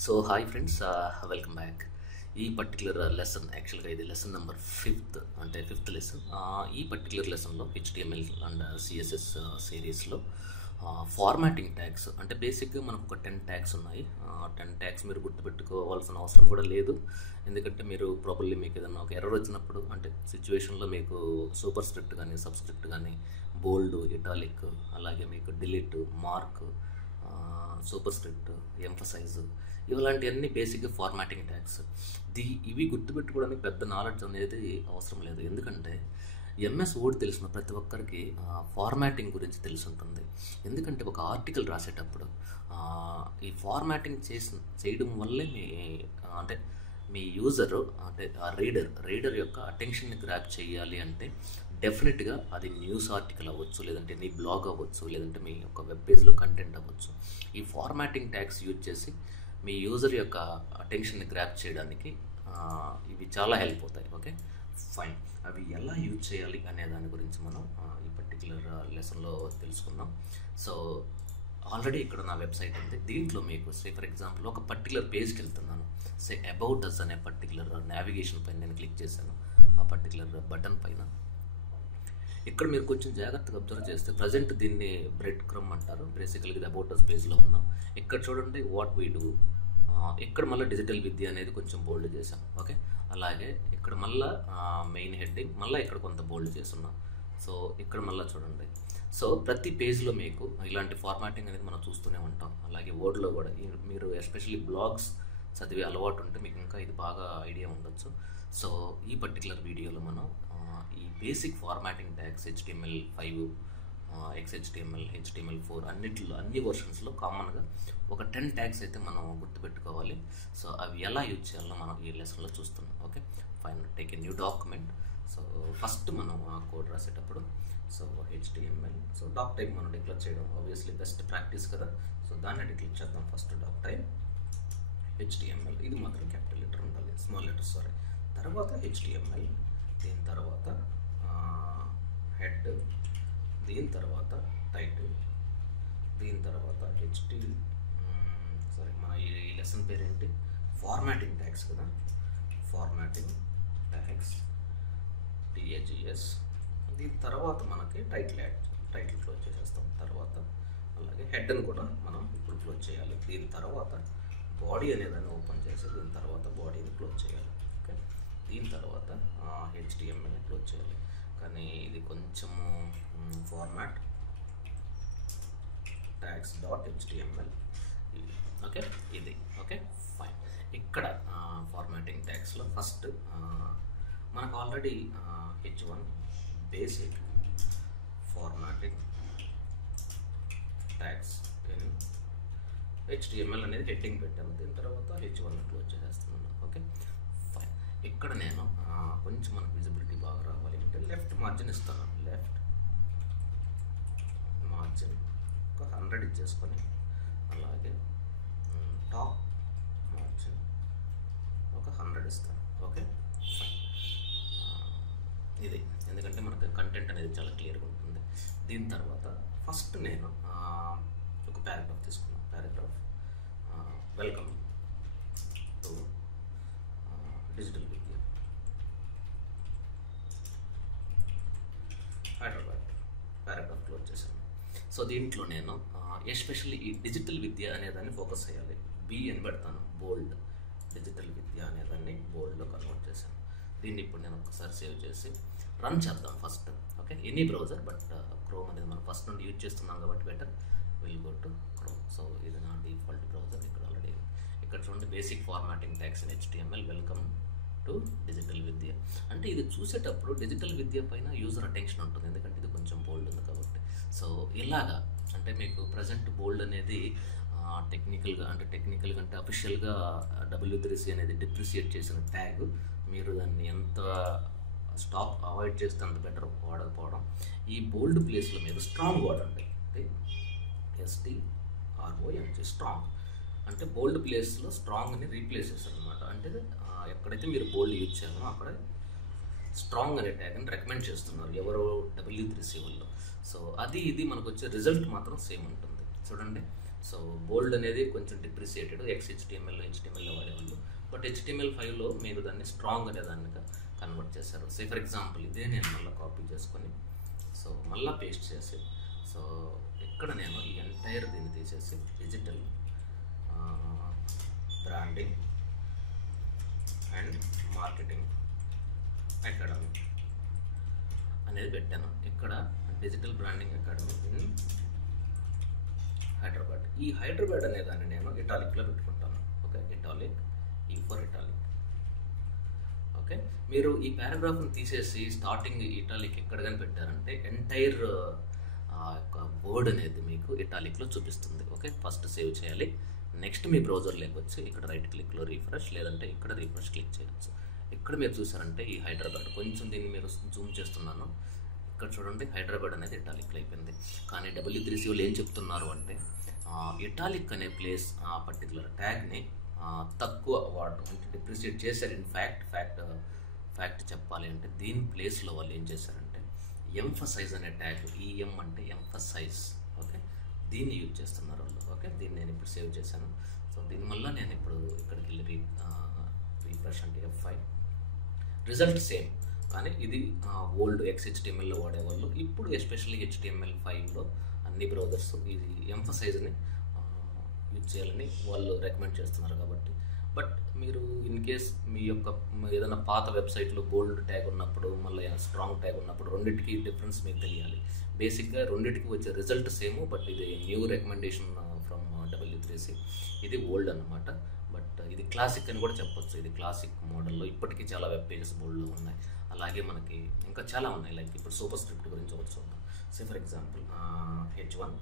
So hi friends, welcome back. ఈ particular lesson యాక్చువల్గా ఇది లెసన్ నెంబర్ 5th, అంటే 5th లెసన్. ఈ పర్టికులర్ లెసన్లో HTML అండ్ CSS సిరీస్లో ఫార్మాటింగ్ ట్యాగ్స్ అంటే బేసిక్గా మనకు ఒక 10 ట్యాగ్స్ ఉన్నాయి. 10 ట్యాగ్స్ మీరు గుర్తుపెట్టుకోవాల్సిన అవసరం కూడా లేదు. ఎందుకంటే మీరు ప్రాపర్లీ మీకు ఏదైనా ఒక ఎర్రర్ వచ్చినప్పుడు అంటే సిచ్యువేషన్లో మీకు సూపర్ స్క్రిప్ట్ కానీ సబ్స్క్రిప్ట్ కానీ బోల్డ్, ఇటాలిక్, అలాగే మీకు delete, mark, superscript, emphasize ఇలాంటివన్నీ బేసిక్గా ఫార్మాటింగ్ ట్యాగ్స్. ఇవి గుర్తుపెట్టుకోవడానికి పెద్ద నాలెడ్జ్ అనేది అవసరం లేదు. ఎందుకంటే MS వర్డ్ తెలిసిన ప్రతి ఒక్కరికి ఫార్మాటింగ్ గురించి తెలిసి ఉంటుంది. ఎందుకంటే ఒక ఆర్టికల్ రాసేటప్పుడు ఈ ఫార్మాటింగ్ చేయడం వల్లే అంటే మీ యూజరు అంటే రీడర్ యొక్క అటెన్షన్ని గ్రాప్ చేయాలి అంటే డెఫినెట్గా అది న్యూస్ ఆర్టికల్ అవ్వచ్చు, లేదంటే మీ బ్లాగ్ అవ్వచ్చు, లేదంటే మీ యొక్క వెబ్ పేజ్లో కంటెంట్ అవ్వచ్చు. ఈ ఫార్మాటింగ్ ట్యాగ్స్ యూజ్ చేసి మీ యూజర్ యొక్క అటెన్షన్ని గ్రాప్ చేయడానికి ఇవి చాలా హెల్ప్ అవుతాయి. Okay fine. అవి ఎలా యూజ్ చేయాలి అనే దాని గురించి మనం ఈ పర్టికులర్ లెసన్లో తెలుసుకుందాం. సో ఆల్రెడీ ఇక్కడ నా వెబ్సైట్ ఉంది. దీంట్లో మీకు ఫర్ ఎగ్జాంపుల్ ఒక పర్టికులర్ పేజ్కి వెళ్తున్నాను. అబౌట్ అస్ అనే పర్టికులర్ నావిగేషన్ పైన నేను క్లిక్ చేశాను. ఆ పర్టికులర్ బటన్ పైన ఇక్కడ మీరు కొంచెం జాగ్రత్తగా అబ్జర్వ్ చేస్తే ప్రజెంట్ దీన్ని బ్రెడ్ క్రమ్ అంటారు. బేసికల్గా ఇది అబౌట్ అస్ పేజ్లో ఉన్నాం. ఇక్కడ చూడండి వాట్ వీ డూ. ఇక్కడ మళ్ళీ డిజిటల్ విద్య అనేది కొంచెం బోల్డ్ చేసాం. ఓకే, అలాగే ఇక్కడ మళ్ళీ మెయిన్ హెడ్డింగ్ మళ్ళీ ఇక్కడ కొంత బోల్డ్ చేస్తున్నాం. సో ఇక్కడ మళ్ళీ చూడండి. సో ప్రతి పేజ్లో మీకు ఇలాంటి ఫార్మాటింగ్ అనేది మనం చూస్తూనే ఉంటాం. అలాగే వర్డ్లో కూడా మీరు ఎస్పెషల్లీ బ్లాగ్స్ చదివే అలవాటు ఉంటే మీకు ఇంకా ఇది బాగా ఐడియా ఉండొచ్చు. సో ఈ పర్టికులర్ వీడియోలో మనం ఈ basic formatting tags HTML5, XHTML, HTML4 అన్ని వర్షన్స్లో కామన్గా ఒక 10 ట్యాగ్స్ అయితే మనం గుర్తుపెట్టుకోవాలి. సో అవి ఎలా యూజ్ చేయాలో మనం ఈ లెసన్లో చూస్తున్నాం. Okay fine. Take a new document. So first మనం ఆ కోడ్ రాసేటప్పుడు so HTML, so doc type మనం డిక్లేర్ చేయడం ఆబ్వియస్లీ బెస్ట్ ప్రాక్టీస్ కదా. సో దాన్ని డిక్లేర్ చేద్దాం. ఫస్ట్ డాక్ టైప్ HTML, ఇది మాత్రం క్యాపిటల్ లెటర్ ఉండాలి, స్మాల్ లెటర్ సారీ. తర్వాత HTML, దీని తర్వాత హెడ్, దీని తర్వాత టైటిల్, దీని తర్వాత మన ఈ లెసన్ పేరేంటి, ఫార్మాటింగ్ ట్యాగ్స్ కదా, ఫార్మాటింగ్ ట్యాగ్స్ TAGS. దీని తర్వాత మనకి టైటిల్ క్లోజ్ చేసేస్తాం. తర్వాత అలాగే హెడ్ని కూడా మనం ఇప్పుడు క్లోజ్ చేయాలి. దీని తర్వాత బాడీ అనేదాన్ని ఓపెన్ చేసి దీని తర్వాత బాడీని క్లోజ్ చేయాలి. ఓకే, దీని తర్వాత HTML క్లోజ్ చేయాలి. కానీ ఇది కొంచెము ఫార్మాట్ ట్యాగ్స్ .html. ఓకే ఇది ఓకే ఫైన్. ఇక్కడ ఫార్మాటింగ్ ట్యాగ్స్లో ఫస్ట్ మనకు already H1 basic formatting tags in HTML అనేది హెడ్డింగ్ పెట్టాను. దీని తర్వాత H1 క్లోజ్ చేసేస్తున్నాను. Okay fine. ఇక్కడ నేను కొంచెం మనకు విజిబిలిటీ బాగా రావాలి అంటే లెఫ్ట్ మార్జిన్ ఇస్తాను. లెఫ్ట్ మార్జిన్ ఒక 100 ఇచ్చేసుకొని, అలాగే టాప్ మార్జిన్ ఒక 100 ఇస్తాను. Okay fine. ఇది ఎందుకంటే మనకు కంటెంట్ అనేది చాలా క్లియర్గా ఉంటుంది. దీని తర్వాత ఫస్ట్ నేను ఒక పారాగ్రాఫ్ తీసుకున్నాను. Paragraph welcome to digital Vidya Hyderabad, paragraph close చేశాను. సో దీంట్లో నేను ఎస్పెషల్లీ ఈ డిజిటల్ విద్య అనేదాన్ని ఫోకస్ చేయాలి. B అని పెడతాను, బోల్డ్. డిజిటల్ విద్య అనేదాన్ని బోల్డ్లో కన్వర్ట్ చేశాను. దీన్ని ఇప్పుడు నేను ఒకసారి సేవ్ చేసి రన్ చేద్దాం first. Okay, any browser, but Chrome అనేది మనం ఫస్ట్ నుండి యూజ్ చేస్తున్నాం కాబట్టి better will go to Chrome. So ఇది నా డిఫాల్ట్ బ్రౌజర్. ఇక్కడ ఆల్రెడీ ఇక్కడ చూడండి basic formatting tags in HTML, welcome to digital Vidya. అంటే ఇది చూసేటప్పుడు డిజిటల్ విద్య పైన యూజర్ అటెన్షన్ ఉంటుంది, ఎందుకంటే ఇది కొంచెం బోల్డ్ ఉంది కాబట్టి. సో ఇలాగా అంటే మీకు ప్రజెంట్ బోల్డ్ అనేది టెక్నికల్గా అంటే అఫీషియల్గా W3C అనేది డిప్రిసియేట్ చేసిన ట్యాగ్. మీరు దాన్ని ఎంత స్టాప్ అవాయిడ్ చేస్తే అంత బెటర్ వాడకపోవడం. ఈ బోల్డ్ ప్లేస్లో మీరు స్ట్రాంగ్ వాడండి. అంటే STRONG, స్ట్రాంగ్ అంటే బోల్డ్ ప్లేస్లో స్ట్రాంగ్ని రీప్లేస్ చేస్తారు అనమాట. అంటే ఎక్కడైతే మీరు బోల్డ్ యూజ్ చేయాలో అక్కడ స్ట్రాంగ్ అనే ట్యాగ్ని రికమెండ్ చేస్తున్నారు ఎవరు W3C వాళ్ళు. సో ఇది మనకు వచ్చే రిజల్ట్ మాత్రం సేమ్ ఉంటుంది. చూడండి సో బోల్డ్ అనేది కొంచెం డిప్రిసియేటెడ్ XHTML HTMLలో వాడేవాళ్ళు. బట్ HTML5లో మీరు దాన్ని స్ట్రాంగ్ అనే దానిగా కన్వర్ట్ చేశారు. సే ఫర్ ఎగ్జాంపుల్ ఇదే నేను మళ్ళీ కాపీ చేసుకొని సో మళ్ళీ పేస్ట్ చేసి సో ఇక్కడ నేను ఈ ఎంటైర్ దీన్ని తీసేసి digital branding and marketing academy అనేది పెట్టాను. ఇక్కడ digital branding academy in Hyderabad. ఈ హైదరాబాద్ అనే దాన్ని నేను ఇటాలిక్లో పెట్టుకుంటాను. ఓకే, ఇటాలిక్ ఈ ఫర్ ఇటాలిక్. ఓకే, మీరు ఈ పారాగ్రాఫ్ని తీసేసి స్టార్టింగ్ ఇటాలిక్ ఎక్కడ కానీ పెట్టారంటే ఎంటైర్ యొక్క వర్డ్ అనేది మీకు ఇటాలిక్లో చూపిస్తుంది. ఓకే, ఫస్ట్ సేవ్ చేయాలి. నెక్స్ట్ మీ బ్రౌజర్లోకి వచ్చి ఇక్కడ రైట్ క్లిక్లో రీఫ్రెష్, లేదంటే ఇక్కడ రీఫ్రెష్ క్లిక్ చేయొచ్చు. ఇక్కడ మీరు చూసారంటే ఈ హైదరాబాద్ కొంచెం దీన్ని మీరు జూమ్ చేస్తున్నాను. ఇక్కడ చూడండి హైదరాబాద్ అనేది ఇటాలిక్లో అయిపోయింది. కానీ W3Cలో ఏం చెప్తున్నారు అంటే ఇటాలిక్ అనే ప్లేస్ పర్టికులర్ ట్యాగ్ని తక్కువ వాడటం అంటే డిప్రిసియేట్ చేశారు. ఇన్ ఫ్యాక్ట్ చెప్పాలి అంటే దీని ప్లేస్లో వాళ్ళు ఏం చేశారంటే ఎంఫసైజ్ అనే ట్యాగ్, EM అంటే ఎంఫసైజ్. ఓకే, దీన్ని యూజ్ చేస్తున్నారు వాళ్ళు. ఓకే, దీన్ని నేను ఇప్పుడు సేవ్ చేశాను. సో దీనివల్ల నేను ఇప్పుడు ఇక్కడికి వెళ్ళి రీఫ్రెష్ అంటే F5 రిజల్ట్ సేమ్. కానీ ఇది ఓల్డ్ XHTMLలో వాడేవాళ్ళు. ఇప్పుడు ఎస్పెషల్లీ HTML5లో అన్ని బ్రౌజర్స్ ఇది ఎంఫసైజ్ని యూజ్ చేయాలని వాళ్ళు రికమెండ్ చేస్తున్నారు కాబట్టి. బట్ మీరు ఇన్ కేస్ మీ యొక్క ఏదైనా పాత వెబ్సైట్లో బోల్డ్ ట్యాగ్ ఉన్నప్పుడు మళ్ళీ స్ట్రాంగ్ ట్యాగ్ ఉన్నప్పుడు రెండింటికి డిఫరెన్స్ మీకు తెలియాలి. బేసిక్గా రెండింటికి వచ్చే రిజల్ట్ సేమ్, బట్ ఇది న్యూ రికమెండేషన్ ఫ్రమ్ W3C. ఇది ఓల్డ్ అన్నమాట. బట్ ఇది క్లాసిక్ అని కూడా చెప్పొచ్చు. ఇది క్లాసిక్ మోడల్లో ఇప్పటికీ చాలా వెబ్ పేజెస్ బోల్డ్లో ఉన్నాయి. అలాగే మనకి ఇంకా చాలా ఉన్నాయి. లైక్ ఇప్పుడు సూపర్ స్క్రిప్ట్ గురించి ఒకటి చూద్దాం. సే ఫర్ ఎగ్జాంపుల్ H1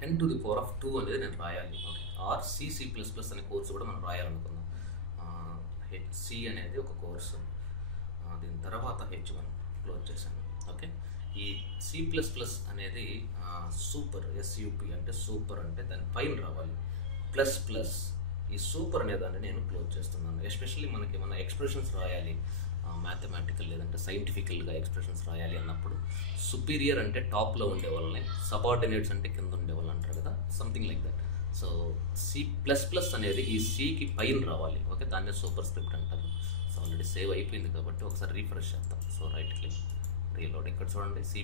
10⁻² అనేది నేను రాయాలి. ఓకే, ఆర్ C++ అనే కోర్సు కూడా మనం రాయాలనుకుందాం. C అనేది ఒక కోర్సు, దీని తర్వాత H1 క్లోజ్ చేశాను. ఓకే, ఈ C++ అనేది సూపర్, SUP అంటే సూపర్ అంటే దాని పైన రావాలి. ప్లస్ ఈ సూపర్ అనే దాన్ని నేను క్లోజ్ చేస్తున్నాను. ఎస్పెషల్లీ మనకి ఏమైనా ఎక్స్ప్రెషన్స్ రాయాలి, మ్యాథమెటికల్ లేదంటే సైంటిఫికల్గా ఎక్స్ప్రెషన్స్ రాయాలి అన్నప్పుడు సుపీరియర్ అంటే టాప్లో ఉండే వాళ్ళని, సబార్డినేట్స్ అంటే కింద ఉండే వాళ్ళు అంటారు కదా, something like that. So C++ అనేది ఈ Cకి పైన రావాలి. ఓకే, దాన్నే సూపర్ స్క్రిప్ట్ అంటారు. సో ఆల్రెడీ సేవ్ అయిపోయింది కాబట్టి ఒకసారి రీఫ్రెష్ చేద్దాం. So right click reload. ఇక్కడ చూడండి C++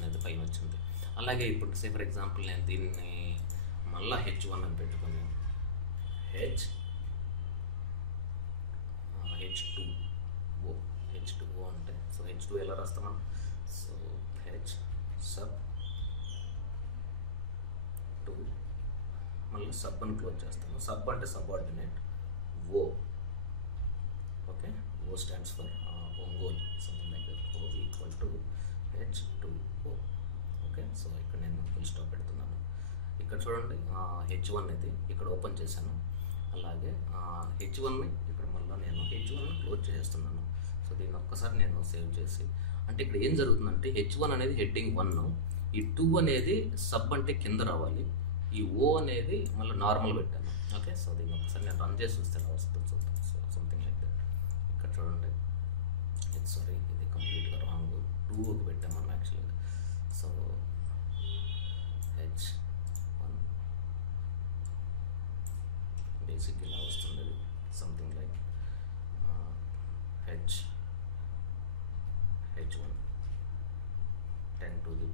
అనేది పైన వచ్చింది. అలాగే ఇప్పుడు సే ఫర్ ఎగ్జాంపుల్ నేను దీన్ని మళ్ళీ H1 అని పెట్టుకొని H2O అంటే సో H2 ఎలా రాస్తాం మనం? సో H sub 2 మళ్ళీ సబ్ అని క్లోజ్ చేస్తాను. సబ్ అంటే subordinate, O. Okay, O stands for Ongole, something like that. O equal to H2O. Okay, so ఇక్కడ నేను ఫుల్ స్టాప్ పెడుతున్నాను. ఇక్కడ చూడండి H1 ఇది ఇక్కడ ఓపెన్ చేశాను. అలాగే H1ని ఇక్కడ మళ్ళీ నేను H1ని క్లోజ్ చేస్తున్నాను. సో దీన్ని ఒక్కసారి నేను సేవ్ చేసి, అంటే ఇక్కడ ఏం జరుగుతుందంటే H1 అనేది హెడ్డింగ్ 1, ఈ 2 అనేది సబ్ అంటే కింద రావాలి, ఈ O అనేది మళ్ళీ నార్మల్ పెట్టాను. ఓకే, సో దీన్ని ఒకసారి నేను రన్ చేసి చూస్తే ఎలా వస్తుందో చూద్దాం. So something like that. ఇక్కడ చూడండి, సారీ ఇది కంప్లీట్గా రాంగ్, 2 పెట్టాము మనం యాక్చువల్గా. సో H1 బేసిక్ ఇలా వస్తుంది, సంథింగ్ లైక్ H1 10⁻².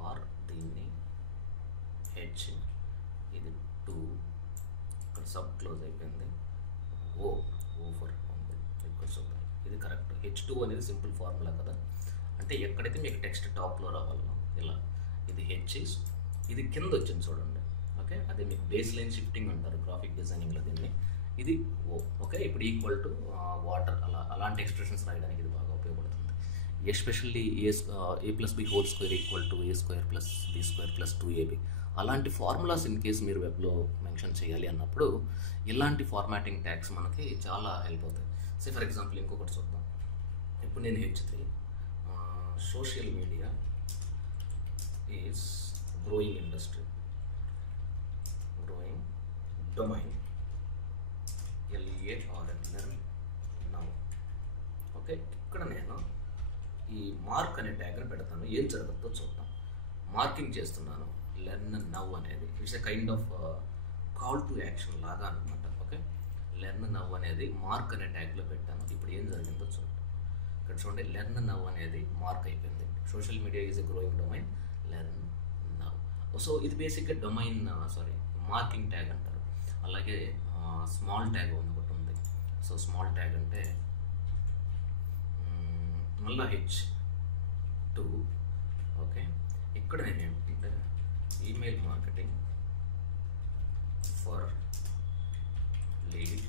ఆర్ దీన్ని H ఇది 2 ఇక్కడ సబ్ క్లోజ్ అయిపోయింది, O ఫర్ ఇది కరెక్ట్. H2 అనేది సింపుల్ ఫార్ములా కదా, అంటే ఎక్కడైతే మీకు టెక్స్ట్ టాప్లో రావాలో ఇలా, ఇది H ఇది కింద వచ్చింది చూడండి. ఓకే, అదే మీకు బేస్ లైన్ షిఫ్టింగ్ అంటారు గ్రాఫిక్ డిజైనింగ్లో దీన్ని. ఇది O. ఓకే, ఇప్పుడు ఈక్వల్ టు వాటర్, అలాంటి ఎక్స్ప్రెషన్స్ రాయడానికి ఇది బాగా ఉపయోగపడుతుంది. Especially A+B² equal to A² + B² + 2AB అలాంటి ఫార్ములాస్ ఇన్ కేస్ మీరు వెబ్లో మెన్షన్ చేయాలి అన్నప్పుడు ఇలాంటి ఫార్మాటింగ్ ట్యాగ్స్ మనకి చాలా హెల్ప్ అవుతాయి. సే ఫర్ ఎగ్జాంపుల్ ఇంకొకటి చూద్దాం. ఇప్పుడు నేను H3 social media is growing industry, growing domain LARN okay, ఇక్కడ నేను ఈ మార్క్ అనే ట్యాగ్ని పెడతాను. ఏం జరుగుతుందో చూద్దాం. మార్కింగ్ చేస్తున్నాను. లెర్న్ నవ్ అనేది it's a kind of call to action లాగా అనమాట. ఓకే, లెర్న్ నవ్ అనేది మార్క్ అనే ట్యాగ్లో పెట్టాను. ఇప్పుడు ఏం జరిగిందో చూద్దాం. ఇక్కడ చూడండి, లెర్న్ నవ్ అనేది మార్క్ అయిపోయింది. Social media is a growing domain, learn now. So ఇది బేసిక్గా డొమైన్ మార్కింగ్ ట్యాగ్ అంటారు. అలాగే స్మాల్ ట్యాగ్ ఒకటి ఉంది. సో స్మాల్ ట్యాగ్ అంటే మళ్ళీ H2. ఓకే, ఇక్కడ నేను ఏంటంటే email marketing for lead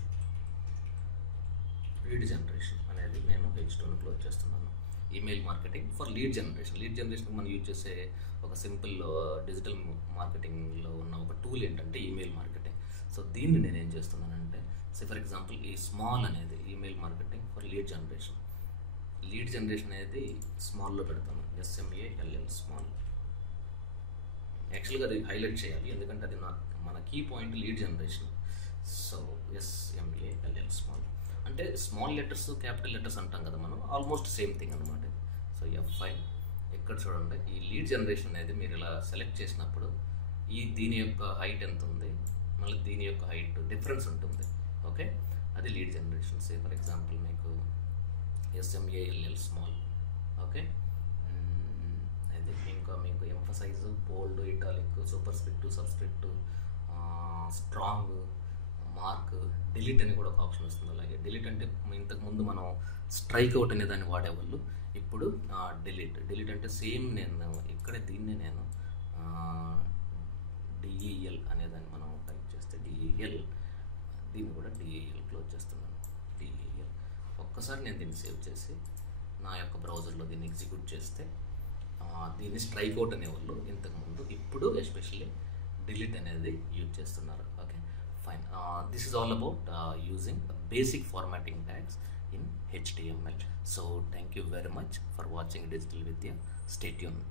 generation అనేది నేను H2ని క్లోజ్ చేస్తున్నాను. Email marketing for lead generation మనం యూజ్ చేసే ఒక సింపుల్ డిజిటల్ మార్కెటింగ్లో ఉన్న ఒక టూల్ ఏంటంటే ఈమెయిల్ మార్కెటింగ్. సో దీన్ని నేను ఏం చేస్తున్నానంటే, ఫర్ ఎగ్జాంపుల్ ఈ స్మాల్ అనేది email marketing for lead generation అనేది స్మాల్లో పెడతాను. SMALL small. యాక్చువల్గా అది హైలైట్ చేయాలి, ఎందుకంటే అది మన key point lead generation. So SMALL small అంటే స్మాల్ లెటర్స్ క్యాపిటల్ లెటర్స్ అంటాం కదా మనం, ఆల్మోస్ట్ సేమ్ థింగ్ అనమాట. సో F5 ఇక్కడ చూడండి, ఈ లీడ్ జనరేషన్ అనేది మీరు ఇలా సెలెక్ట్ చేసినప్పుడు దీని యొక్క హైట్ ఎంత ఉంది, మళ్ళీ దీని యొక్క హైట్ డిఫరెన్స్ ఉంటుంది. ఓకే, అది లీడ్ జనరేషన్. ఫర్ ఎగ్జాంపుల్ మీకు SMALL స్మాల్. ఓకే, అది ఇంకా మీకు emphasize, bold, italic, superscript, subscript, strong, mark, delete అని కూడా ఒక ఆప్షన్ వస్తుంది. అలాగే డిలీట్ అంటే ఇంతకుముందు మనం స్ట్రైక్ అవుట్ అనే దాన్ని వాడేవాళ్ళు, ఇప్పుడు డిలీట్ అంటే సేమ్. నేను ఇక్కడే దీన్ని నేను DEL అనేదాన్ని మనం టైప్ చేస్తే DEL, దీన్ని కూడా DEL క్లోజ్ చేస్తున్నాను. DEL ఒక్కసారి నేను దీన్ని సేవ్ చేసి నా యొక్క బ్రౌజర్లో దీన్ని ఎగ్జిక్యూట్ చేస్తే దీన్ని స్ట్రైక్ అవుట్ అనేవాళ్ళు ఇంతకుముందు, ఇప్పుడు ఎస్పెషల్లీ డిలీట్ అనేది యూజ్ చేస్తున్నారు. Okay, fine. This is all about using basic formatting tags in HTML. So thank you very much for watching Digital Vidya. Stay tuned.